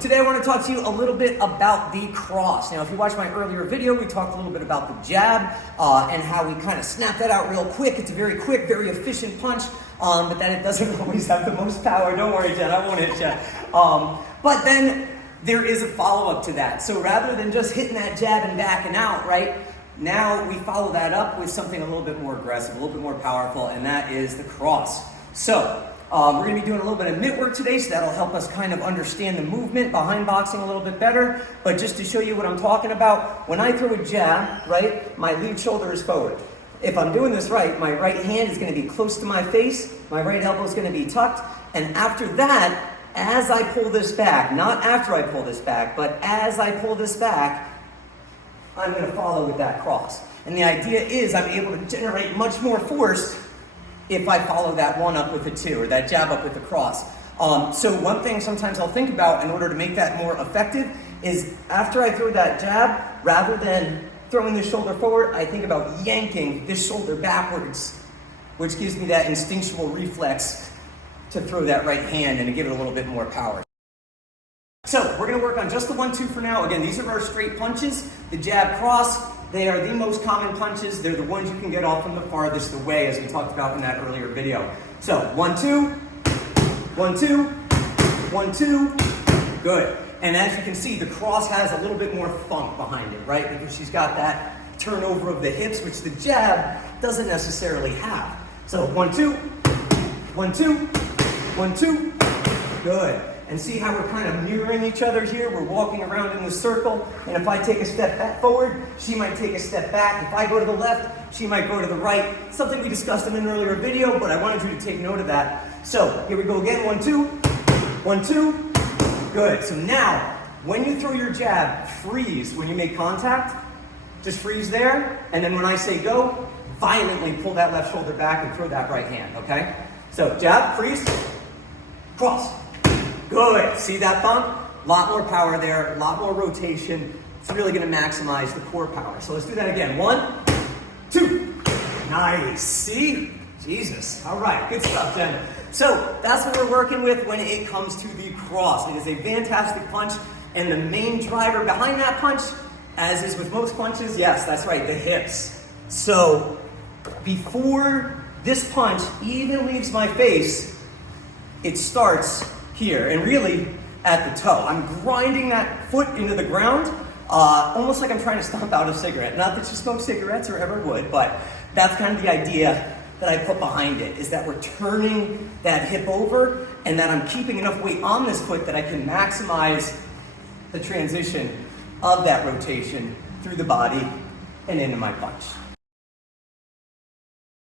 today I want to talk to you a little bit about the cross. Now, if you watched my earlier video, we talked a little bit about the jab and how we kind of snap that out real quick. It's a very quick, very efficient punch, but that it doesn't always have the most power. Don't worry, Jen, I won't hit you. But then there is a follow-up to that. So rather than just hitting that jab and backing out, right, now we follow that up with something a little bit more aggressive, a little bit more powerful, and that is the cross. So we're going to be doing a little bit of mitt work today, so that'll help us kind of understand the movement behind boxing a little bit better. But just to show you what I'm talking about, when I throw a jab, right, my lead shoulder is forward. If I'm doing this right, my right hand is going to be close to my face, my right elbow is going to be tucked, and after that, as I pull this back, not after I pull this back, but as I pull this back, I'm going to follow with that cross. And the idea is I'm able to generate much more force if I follow that one up with a two, or that jab up with the cross. So one thing sometimes I'll think about in order to make that more effective is after I throw that jab, rather than throwing this shoulder forward, I think about yanking this shoulder backwards, which gives me that instinctual reflex to throw that right hand and to give it a little bit more power. So we're going to work on just the 1-2 for now. Again, these are our straight punches. The jab cross, they are the most common punches. They're the ones you can get off from the farthest away, as we talked about in that earlier video. So 1-2, 1-2, 1-2, good. And as you can see, the cross has a little bit more thump behind it, right? Because she's got that turnover of the hips, which the jab doesn't necessarily have. So 1-2, 1-2, 1-2, good. And see how we're kind of mirroring each other here? We're walking around in the circle, and if I take a step back forward, she might take a step back. If I go to the left, she might go to the right. Something we discussed in an earlier video, but I wanted you to take note of that. So here we go again, 1-2, 1-2, good. So now, when you throw your jab, freeze when you make contact. Just freeze there, and then when I say go, violently pull that left shoulder back and throw that right hand, okay? So jab, freeze, cross. Good. See that thump? A lot more power there, a lot more rotation. It's really going to maximize the core power. So let's do that again. 1, 2. Nice. See? Jesus. All right. Good stuff, Jen. So that's what we're working with when it comes to the cross. It is a fantastic punch, and the main driver behind that punch, as is with most punches, yes, that's right, the hips. So before this punch even leaves my face, it starts here, and really at the toe. I'm grinding that foot into the ground, almost like I'm trying to stomp out a cigarette. Not that you smoke cigarettes or ever would, but that's kind of the idea that I put behind it, is that we're turning that hip over and that I'm keeping enough weight on this foot that I can maximize the transition of that rotation through the body and into my punch.